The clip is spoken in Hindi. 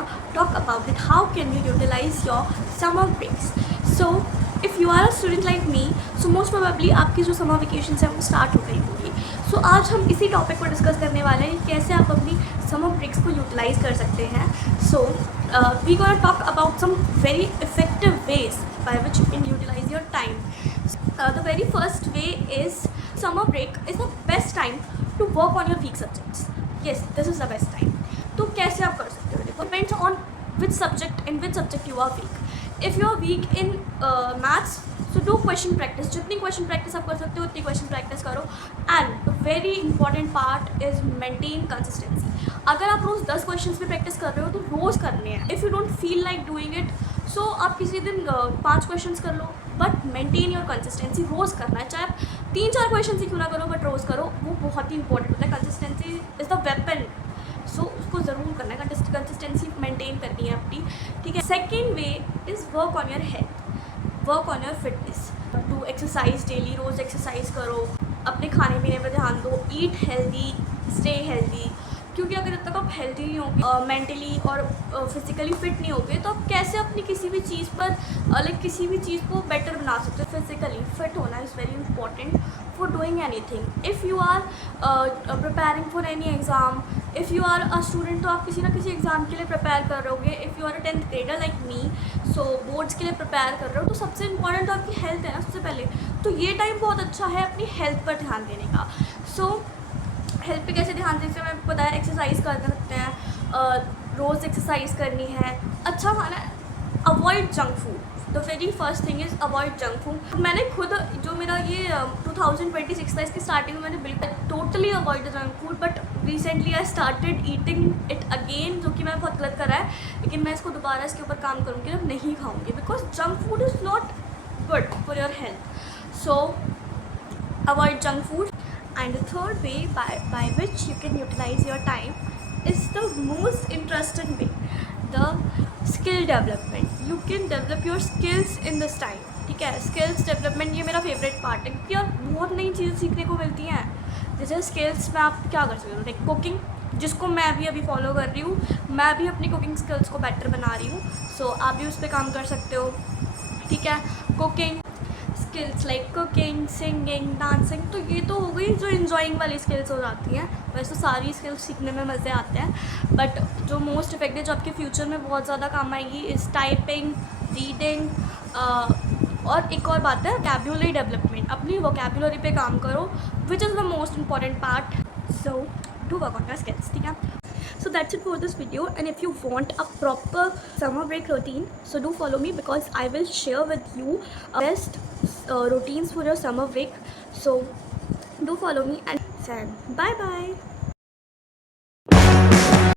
gonna talk about it, how can you utilize your summer breaks. So if you are a student like me, so most probably आपकी जो summer vacations है वो start हो गई होगी. So आज हम इसी टॉपिक को डिस्कस करने वाले हैं, कैसे आप अपनी summer breaks को utilize कर सकते हैं. So we gonna talk about some very effective ways by which you can utilize your time. The very first way is summer break is the best time to work on your weak subjects. Yes, this is the best time. तो कैसे आप कर सकते हो? Depends on which subject, in which subject you are weak. If you are weak in maths, so do question practice. जितनी question practice आप कर सकते हो उतनी question practice करो. And the very important part is maintain consistency. अगर आप रोज़ 10 questions पे practice कर रहे हो तो रोज़ करने हैं. If you don't feel like doing it, so आप किसी दिन 5 questions कर लो, बट मेंटेन योर कंसिस्टेंसी. रोज़ करना है, चाहे आप 3-4 क्वेश्चन ही क्यों ना करो, बट रोज़ करो. वो बहुत ही इंपॉर्टेंट होता है. Consistency is the weapon. So उसको ज़रूर करना है, कंसिस्टेंसी मेंटेन करनी है अपनी. ठीक है. Second way is work on your health, work on your fitness. Do exercise daily. रोज़ एक्सरसाइज करो. अपने खाने पीने पर ध्यान दो. Eat healthy, stay healthy. क्योंकि अगर जब तक आप हेल्दी नहीं होगे, मेंटली और फिजिकली फिट नहीं होगे, तो आप कैसे अपनी किसी भी चीज़ पर किसी भी चीज़ को बेटर बना सकते हो. फिजिकली फिट होना is very important for doing anything. If you are preparing for any exam, if you are a student, तो आप किसी ना किसी एग्ज़ाम के लिए प्रिपेयर कर रहे होगे. If you are a 10th grader like me, so boards के लिए प्रिपेयर कर रहे हो, तो सबसे इंपॉर्टेंट तो आपकी हेल्थ है ना सबसे पहले. तो ये टाइम बहुत अच्छा है अपनी हेल्थ पर ध्यान देने का. सो हेल्थ पे कैसे ध्यान देते हैं मैंने आपको बताया. एक्सरसाइज कर सकते हैं, रोज़ एक्सरसाइज करनी है, अच्छा खाना है, avoid junk food. The very first thing is avoid junk food. मैंने खुद जो मेरा ये 2026 था, इसकी स्टार्टिंग में मैंने बिल्कुल totally avoid junk food, but recently I started eating it again, जो कि मैंने बहुत गलत करा है. लेकिन मैं इसको दोबारा इसके ऊपर काम करूँगी, अब नहीं खाऊँगी, because junk food is not good for your health. So avoid junk food. And the third way by which you can utilize your time is the most interesting way, the skill development. You can develop your skills in this time. ठीक है. स्किल्स डेवलपमेंट ये मेरा फेवरेट पार्ट है, क्योंकि यार बहुत नई चीज़ें सीखने को मिलती हैं. जैसे स्किल्स में आप क्या कर सकते हो, लाइक कुकिंग, जिसको मैं भी अभी फॉलो कर रही हूँ. मैं भी अपनी कुकिंग स्किल्स को बेटर बना रही हूँ. सो आप भी उस पर काम कर सकते हो. ठीक है. Cooking skills like cooking, singing, dancing, तो ये तो हो गई जो इंजॉइंग वाली स्किल्स हो जाती हैं. वैसे तो सारी स्किल्स सीखने में मज़े आते हैं, बट जो मोस्ट इफेक्टिव जो आपके फ्यूचर में बहुत ज़्यादा काम आएगी इज़ टाइपिंग, रीडिंग. और एक और बात है वोकैबुलरी डेवलपमेंट. अपनी वोकैबुलरी पे काम करो, which is the most important part. So do work on your skills. ठीक है. So that's it for this video, and if you want a proper summer break routine, so do follow me, because I will share with you best routines for your summer break. So do follow me, and bye bye.